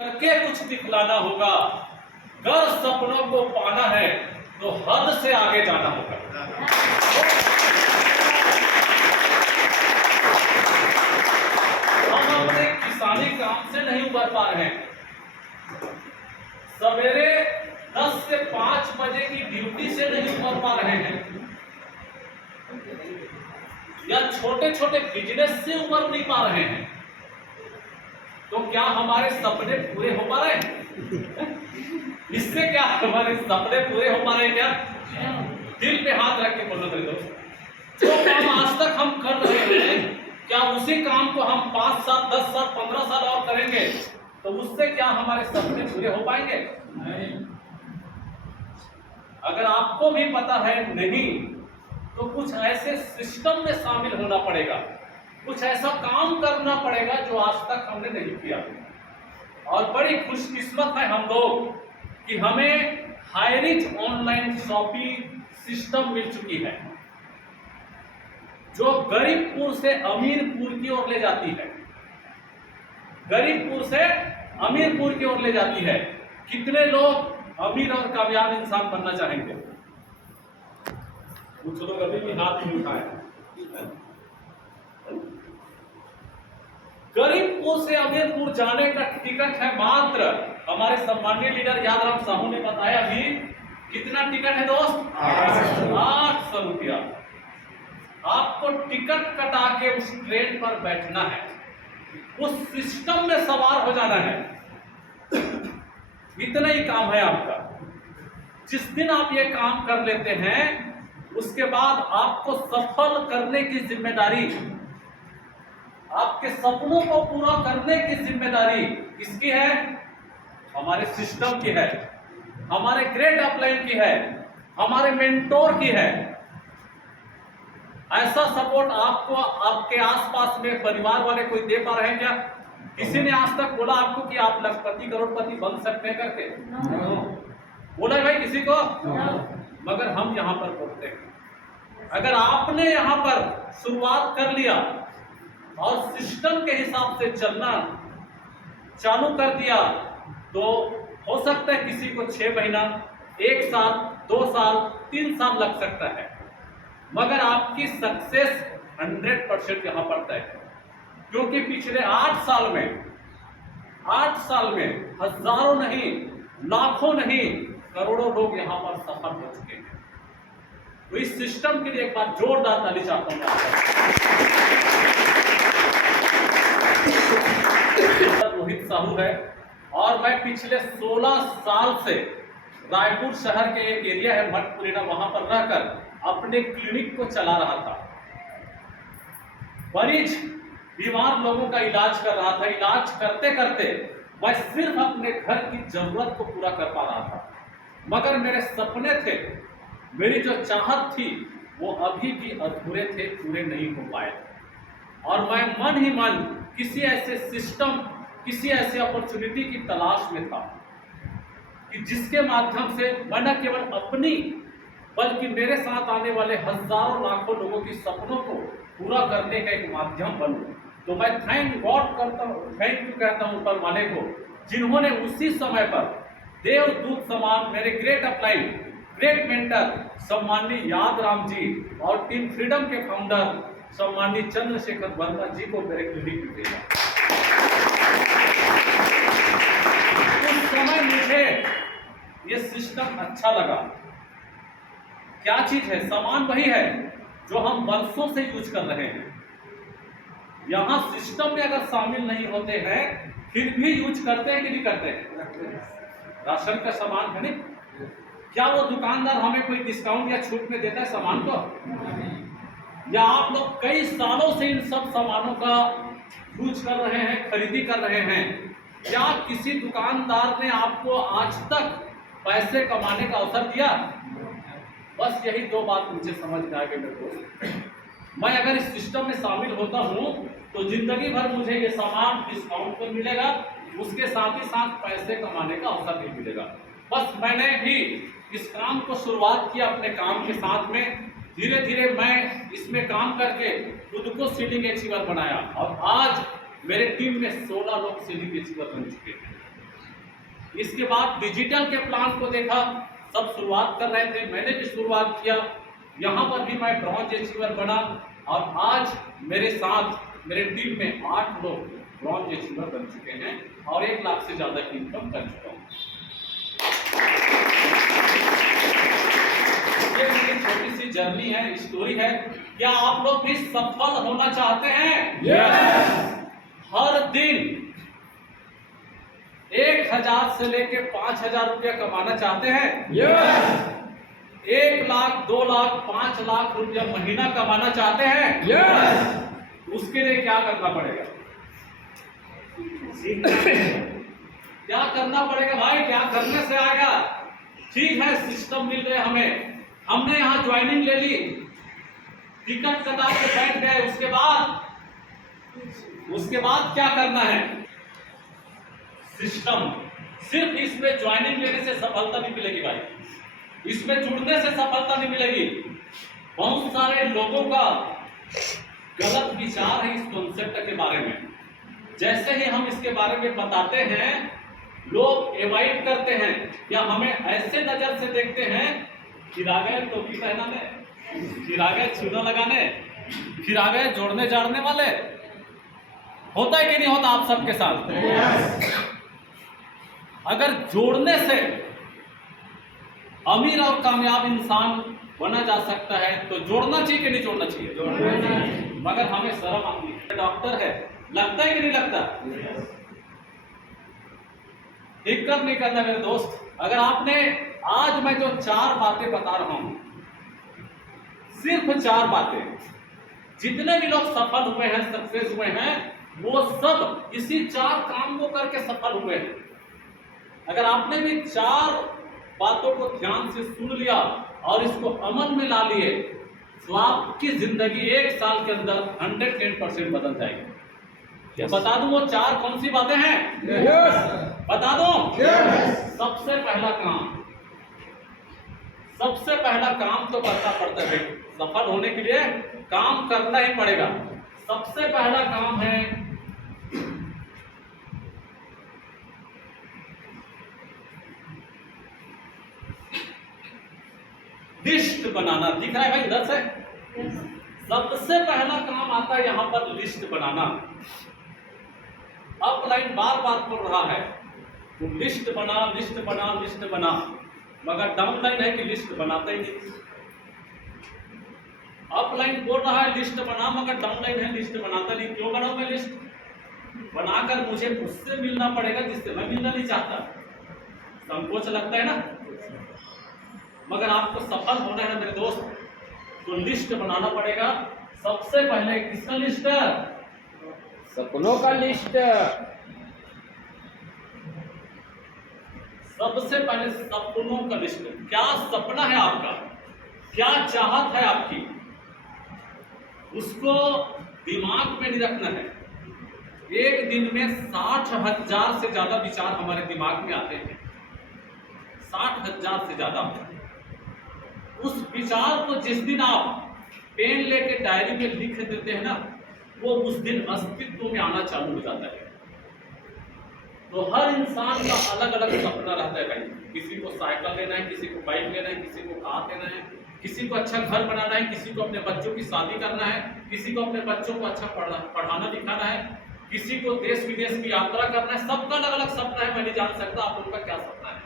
करके कुछ दिखलाना होगा। अगर सपनों को पाना है तो हद से आगे जाना होगा। हम अपने किसानी काम से नहीं उबर पा रहे हैं। सवेरे 10 से 5 बजे की ड्यूटी से नहीं उबर पा रहे हैं, या छोटे छोटे बिजनेस से उबर नहीं पा रहे हैं, तो क्या हमारे सपने पूरे हो पा रहे हैं? इससे क्या हमारे सपने पूरे हो पा रहे हैं? क्या दिल पे हाथ रख के बोलो मेरे दोस्त, जो काम आज तक हम कर रहे हैं, क्या उसी काम को हम 5 साल 10 साल 15 साल और करेंगे तो उससे क्या हमारे सपने पूरे हो पाएंगे? नहीं। अगर आपको भी पता है नहीं, तो कुछ ऐसे सिस्टम में शामिल होना पड़ेगा, कुछ ऐसा काम करना पड़ेगा जो आज तक हमने नहीं किया। और बड़ी खुशकिस्मत है हम लोग कि हमें हाईरिच ऑनलाइन शॉपिंग सिस्टम मिल चुकी है, जो गरीबपुर से अमीरपुर की ओर ले जाती है। गरीबपुर से अमीरपुर की ओर ले जाती है। कितने लोग अमीर और कामयाब इंसान बनना चाहेंगे? कुछ लोग अभी भी हाथ नहीं उठाए। गरीबपुर से अमीरपुर जाने का टिकट है मात्र, हमारे सम्मानीय लीडर यादराम साहू ने बताया अभी, कितना टिकट है दोस्त? 800 रुपया। आपको टिकट कटा के उस ट्रेन पर बैठना है, उस सिस्टम में सवार हो जाना है। इतना ही काम है आपका। जिस दिन आप ये काम कर लेते हैं, उसके बाद आपको सफल करने की जिम्मेदारी, आपके सपनों को पूरा करने की जिम्मेदारी किसकी है? हमारे सिस्टम की है, हमारे ग्रेट अपलाइन की है, हमारे मेंटोर की है। ऐसा सपोर्ट आपको आपके आसपास में परिवार वाले कोई दे पा रहे हैं क्या? किसी ने आज तक बोला आपको कि आप लखपति करोड़पति बन सकते हैं करके? बोला भाई किसी को? मगर हम यहां पर बोलते हैं, अगर आपने यहां पर शुरुआत कर लिया और सिस्टम के हिसाब से चलना चालू कर दिया, तो हो सकता है किसी को 6 महीना, 1 साल, 2 साल, 3 साल लग सकता है, मगर आपकी सक्सेस 100% यहां पर तय है। क्योंकि पिछले 8 साल में हजारों नहीं, लाखों नहीं, करोड़ों लोग यहां पर सफल हो चुके हैं। तो इस सिस्टम के लिए एक बार जोरदार ताली चाहता हूं। रोहित साहू है और मैं पिछले 16 साल से रायपुर शहर के एक एरिया है मठपुरेना, वहां पर रहकर अपने क्लिनिक को चला रहा था। मरीज बीमार लोगों का इलाज कर रहा था। इलाज करते करते मैं सिर्फ अपने घर की जरूरत को पूरा कर पा रहा था, मगर मेरे सपने थे, मेरी जो चाहत थी, वो अभी भी अधूरे थे, पूरे नहीं हो पाए। और मैं मन ही मन किसी ऐसे सिस्टम, किसी ऐसे अपॉर्चुनिटी की तलाश में था कि जिसके माध्यम से मैं न केवल अपनी, बल्कि मेरे साथ आने वाले हजारों लाखों लोगों की सपनों को पूरा करने का एक माध्यम बनूं। तो मैं थैंक गॉड करता हूँ, थैंक यू कहता हूँ ऊपर वाले को, जिन्होंने उसी समय पर देवदूत समान मेरे ग्रेट अपलाइन, ग्रेट मेंटर सम्माननीय यादराम जी और टीम फ्रीडम के फाउंडर सम्माननीय चंद्रशेखर वर्मा जी को मेरे क्लिनिक में भेजा। उस समय मुझे ये सिस्टम अच्छा लगा। क्या चीज है? सामान वही है जो हम वर्षों से यूज कर रहे हैं। यहां सिस्टम में अगर शामिल नहीं होते हैं, फिर भी यूज करते हैं कि नहीं करते हैं? राशन का सामान है नहीं, क्या वो दुकानदार हमें कोई डिस्काउंट या छूट में देता है सामान को? या आप लोग कई सालों से इन सब सामानों का यूज कर रहे हैं, खरीदी कर रहे हैं? क्या किसी दुकानदार ने आपको आज तक पैसे कमाने का अवसर दिया? बस यही 2 बात मुझे समझ में आ गई मेरे दोस्त। मैं अगर इस सिस्टम में शामिल होता हूं, तो जिंदगी भर मुझे ये सामान डिस्काउंट पर मिलेगा, उसके साथ ही साथ पैसे कमाने का अवसर भी मिलेगा। बस मैंने भी इस काम को शुरुआत किया अपने काम के साथ में। धीरे धीरे मैं इसमें काम करके खुद को सीलिंग अचीवर बनाया और आज मेरे टीम में 16 लोग सीलिंग अचीवर बन चुके हैं। इसके बाद डिजिटल के प्लान को देखा, सब शुरुआत कर रहे थे, मैंने भी शुरुआत किया, यहाँ पर भी मैं ब्रॉन्ज अचीवर बना और आज मेरे साथ मेरे टीम में 8 लोग ब्रॉन्ज अचीवर बन चुके हैं और 1 लाख से ज्यादा की इनकम कर चुका हूँ। ये मेरी छोटी सी जर्नी है, स्टोरी है। क्या आप लोग भी सफल होना चाहते हैं? हर दिन 1000 से लेके 5000 रुपया कमाना चाहते हैं? 1 लाख, 2 लाख, 5 लाख रुपया महीना कमाना चाहते हैं? उसके लिए क्या करना पड़ेगा? क्या करना पड़ेगा भाई? क्या करने से आएगा? ठीक है, सिस्टम मिल रहे हमें, हमने यहाँ ज्वाइनिंग ले ली, टिकट कटा के बैठ गए, उसके बाद क्या करना है? सिस्टम। सिर्फ इसमें ज्वाइनिंग लेने से सफलता नहीं मिलेगी भाई, इसमें जुड़ने से सफलता नहीं मिलेगी। बहुत सारे लोगों का गलत विचार है इस कॉन्सेप्ट के बारे में। जैसे ही हम इसके बारे में बताते हैं, लोग एवॉइड करते हैं या हमें ऐसे नजर से देखते हैं, फिर आ गए टोपी पहनाने, फिर आ गए चूना लगाने, फिर आ गए जोड़ने जाड़ने वाले। होता है कि नहीं होता आप सबके साथ? अगर जोड़ने से अमीर और कामयाब इंसान बना जा सकता है तो जोड़ना चाहिए कि नहीं जोड़ना चाहिए? जोड़ना चाहिए। मगर हमें शर्म आती है, डॉक्टर है, लगता है कि नहीं लगता? दिक्कत नहीं करना मेरे दोस्त। अगर आपने आज मैं जो 4 बातें बता रहा हूं, सिर्फ 4 बातें, जितने भी लोग सफल हुए हैं, सक्सेस हुए हैं, वो सब इसी 4 काम को करके सफल हुए हैं। अगर आपने भी 4 बातों को ध्यान से सुन लिया और इसको अमल में ला लिए तो आपकी जिंदगी 1 साल के अंदर 110% बदल जाएगी। yes. बता दूं वो 4 कौन सी बातें हैं? yes. बता दूं? yes. सबसे पहला काम तो करना पड़ता है, सफल होने के लिए काम करना ही पड़ेगा। सबसे पहला काम है लिस्ट बनाना। दिख रहा है भाई इधर से? सबसे पहला काम आता है यहां पर लिस्ट बनाना। अपलाइन बार बार बोल रहा है तो लिस्ट बना, लिस्ट बना, लिस्ट बना, मगर डाउनलाइन है कि लिस्ट बनाता ही नहीं। अपलाइन बोल रहा है लिस्ट बना, मगर डाउनलाइन है लिस्ट बनाता नहीं। क्यों बनाऊं मैं लिस्ट? बनाकर मुझे उससे मिलना पड़ेगा जिससे मैं मिलना नहीं चाहता। संकोच लगता है ना? मगर आपको सफल होना है मेरे दोस्त, तो लिस्ट बनाना पड़ेगा। सबसे पहले किसका लिस्ट? सपनों का लिस्ट। सबसे पहले सपनों का लिस्ट। क्या सपना है आपका? क्या चाहत है आपकी? उसको दिमाग में नहीं रखना है। एक दिन में 60,000 से ज्यादा विचार हमारे दिमाग में आते हैं, 60,000 से ज्यादा। उस विचार को जिस दिन आप पेन लेके डायरी में लिख देते हैं ना, वो उस दिन अस्तित्व में आना चालू हो जाता है। तो हर इंसान का अलग अलग सपना रहता है भाई। किसी को साइकिल लेना है, किसी को बाइक लेना है, किसी को कार लेना है, किसी को अच्छा घर बनाना है, किसी को अपने बच्चों की शादी करना है, किसी को अपने बच्चों को अच्छा पढ़ाना लिखाना है, किसी को देश विदेश की यात्रा करना है। सबका अलग अलग सपना है। मैं नहीं जान सकता आप लोगों का क्या सपना है।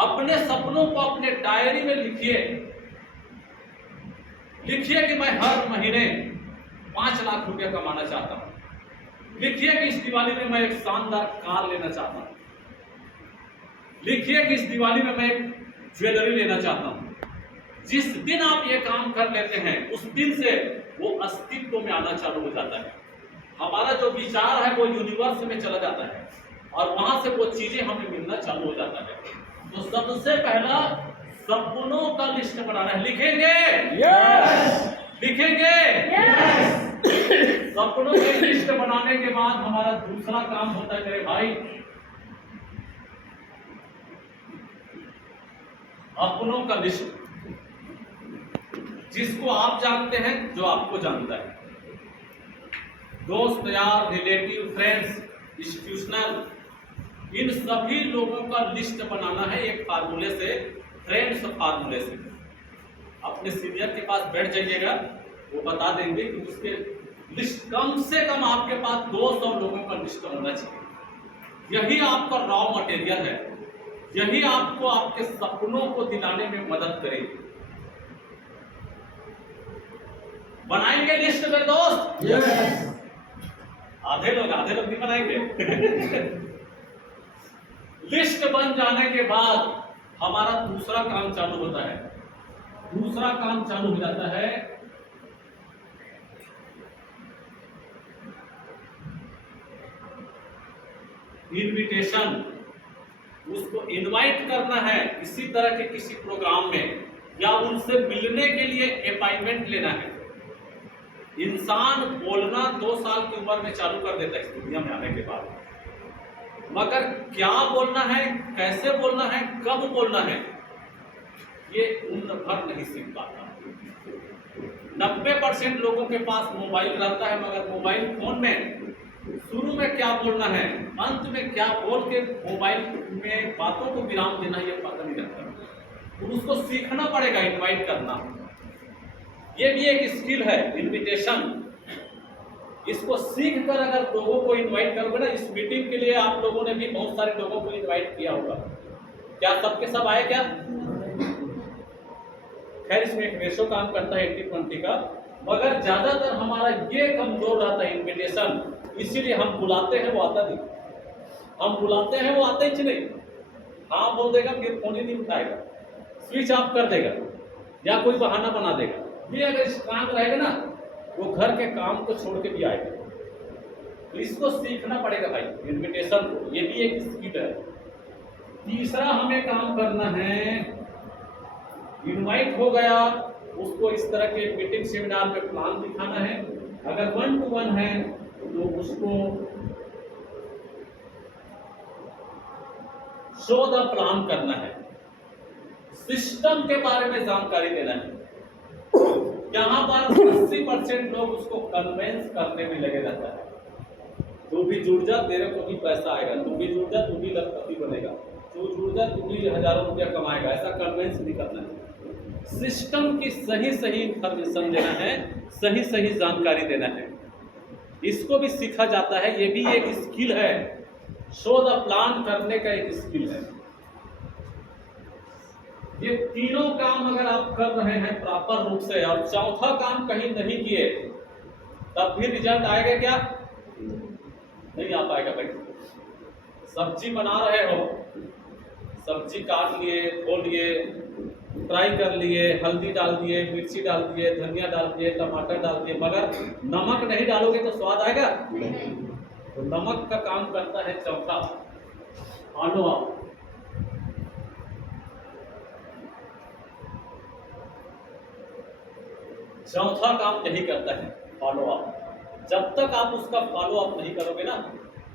अपने सपनों को अपने डायरी में लिखिए। लिखिए कि मैं हर महीने 5 लाख रुपया कमाना चाहता हूं। लिखिए कि इस दिवाली में मैं एक शानदार कार लेना चाहता हूं। लिखिए कि इस दिवाली में मैं एक ज्वेलरी लेना चाहता हूं। जिस दिन आप ये काम कर लेते हैं, उस दिन से वो अस्तित्व में आना चालू हो जाता है। हमारा जो विचार है वो यूनिवर्स में चला जाता है और वहां से वो चीजें हमें मिलना चालू हो जाता है। तो सबसे पहला सपनों का लिस्ट बनाना है। लिखेंगे? यस। लिखेंगे? यस। सपनों की लिस्ट बनाने के बाद हमारा दूसरा काम होता है मेरे भाई, अपनों का लिस्ट। जिसको आप जानते हैं, जो आपको जानता है, दोस्त यार, रिलेटिव, फ्रेंड्स, इंस्टीट्यूशनल, इन सभी लोगों का लिस्ट बनाना है एक फार्मूले से, फ्रेंड्स फार्मूले से। अपने सीनियर के पास बैठ जाइएगा, वो बता देंगे कि उसके लिस्ट कम से कम आपके पास 200 लोगों का लिस्ट होना चाहिए। यही आपका रॉ मटेरियल है, यही आपको आपके सपनों को दिलाने में मदद करेगी। बनाएंगे लिस्ट मेरे दोस्त? यस। आधे लोग नहीं बनाएंगे। लिस्ट बन जाने के बाद हमारा दूसरा काम चालू होता है। दूसरा काम चालू हो जाता है इनविटेशन। उसको इनवाइट करना है इसी तरह के किसी प्रोग्राम में, या उनसे मिलने के लिए अपॉइंटमेंट लेना है। इंसान बोलना 2 साल की उम्र में चालू कर देता है इस दुनिया में आने के बाद, मगर क्या बोलना है, कैसे बोलना है, कब बोलना है, ये उम्र भर नहीं सीख पाता। 90% लोगों के पास मोबाइल रहता है, मगर मोबाइल फोन में शुरू में क्या बोलना है, अंत में क्या बोल के मोबाइल में बातों को विराम देना, ये पता नहीं रहता। तो उसको सीखना पड़ेगा इनवाइट करना। ये भी एक स्किल है, इनविटेशन। इसको सीख कर अगर लोगों को इनवाइट करोगे ना, इस मीटिंग के लिए आप लोगों ने भी बहुत सारे लोगों को इनवाइट किया होगा, क्या सबके सब आए क्या? खैर इसमें एक रेशो काम करता है 80-20 का, मगर ज्यादातर हमारा ये कमजोर रहता है इनविटेशन। इसीलिए हम बुलाते हैं, वो आता नहीं। हम बुलाते हैं, वो आता ही नहीं। हाँ बोल देगा, फिर फोन ही नहीं उठाएगा, स्विच ऑफ कर देगा या कोई बहाना बना देगा। ये अगर स्ट्रांग रहेगा ना, वो घर के काम को छोड़ के भी आएगा। तो इसको सीखना पड़ेगा भाई, इनविटेशन को। ये भी एक स्किल है। तीसरा हमें काम करना है, इनवाइट हो गया, उसको इस तरह के मीटिंग सेमिनार में प्लान दिखाना है। अगर 1-to-1 है तो उसको शो द प्लान करना है, सिस्टम के बारे में जानकारी देना है। यहाँ पर 80% लोग उसको कन्वेंस करने में लगे रहता है। तू भी जुड़ जा, तेरे को भी पैसा आएगा, तू भी जुड़ जा, तू भी लखपति बनेगा, तू जुड़ जा, तू भी हजारों रुपया कमाएगा। ऐसा कन्वेंस नहीं करना है। सिस्टम की सही इंफॉर्मेशन देना है, सही जानकारी देना है। इसको भी सीखा जाता है, ये भी एक स्किल है। शो द प्लान करने का एक स्किल है। ये तीनों काम अगर आप कर रहे हैं प्रॉपर रूप से, और चौथा काम कहीं नहीं किए, तब भी रिजल्ट आएगा क्या? नहीं आ पाएगा भाई। सब्जी बना रहे हो, सब्जी काट लिए, धो लिए, फ्राई कर लिए, हल्दी डाल दिए, मिर्ची डाल दिए, धनिया डाल दिए, टमाटर डाल दिए, मगर नमक नहीं डालोगे तो स्वाद आएगा? तो नमक का काम करता है चौथा, फॉलो अप। चौथा काम यही करता है, फॉलो अप। जब तक आप उसका फॉलो अप नहीं करोगे ना,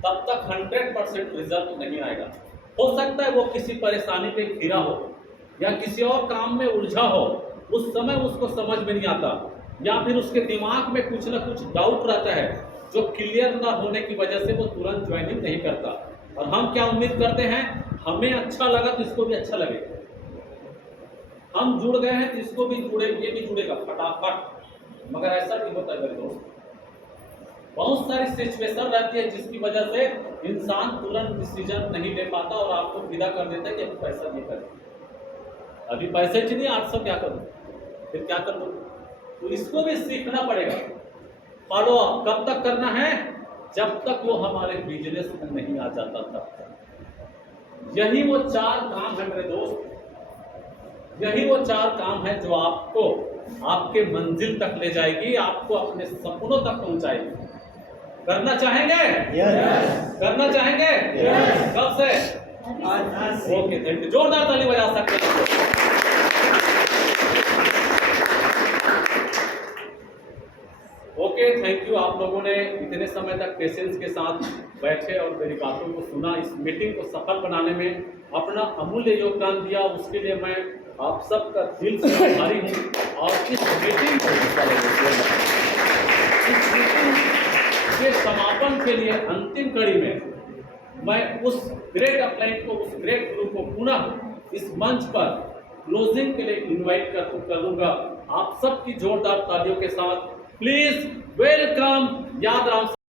तब तक 100% रिजल्ट नहीं आएगा। हो सकता है वो किसी परेशानी पे घिरा हो या किसी और काम में उलझा हो, उस समय उसको समझ में नहीं आता, या फिर उसके दिमाग में कुछ ना कुछ डाउट रहता है जो क्लियर ना होने की वजह से वो तुरंत ज्वाइनिंग नहीं करता। और हम क्या उम्मीद करते हैं, हमें अच्छा लगा तो इसको भी अच्छा लगेगा, हम जुड़ गए हैं तो इसको भी जुड़े, ये भी जुड़ेगा फटाफट। मगर ऐसा नहीं होता है मेरे दोस्त। बहुत सारी सिचुएशन रहती है जिसकी वजह से इंसान तुरंत डिसीजन नहीं ले पाता और आपको विदा कर देता है कि अभी पैसा नहीं कर, अभी पैसे चाहिए 800 क्या करूं, फिर क्या कर लूं। तो इसको भी सीखना पड़ेगा। फॉलो अप कब तक करना है? जब तक वो हमारे बिजनेस में नहीं आ जाता तब तक। यही वो 4 काम है मेरे दोस्त, यही वो 4 काम है जो आपको आपके मंजिल तक ले जाएगी, आपको अपने सपनों तक पहुंचाएगी। करना चाहेंगे? यस। करना चाहेंगे? यस। कब से? आज से। Okay, thank you. जोरदार ताली बजा सकते हैं। Okay, thank you. आप लोगों ने इतने समय तक पेशेंस के साथ बैठे और मेरी बातों को सुना, इस मीटिंग को सफल बनाने में अपना अमूल्य योगदान दिया, उसके लिए मैं आप सबका दिल से आभारी हूँ। और इस मीटिंग के समापन के लिए अंतिम कड़ी में मैं उस ग्रेट अपलाइन को, उस ग्रेट गुरु को पुनः इस मंच पर क्लोजिंग के लिए इनवाइट करूंगा। आप सबकी जोरदार तालियों के साथ प्लीज वेलकम यादराम।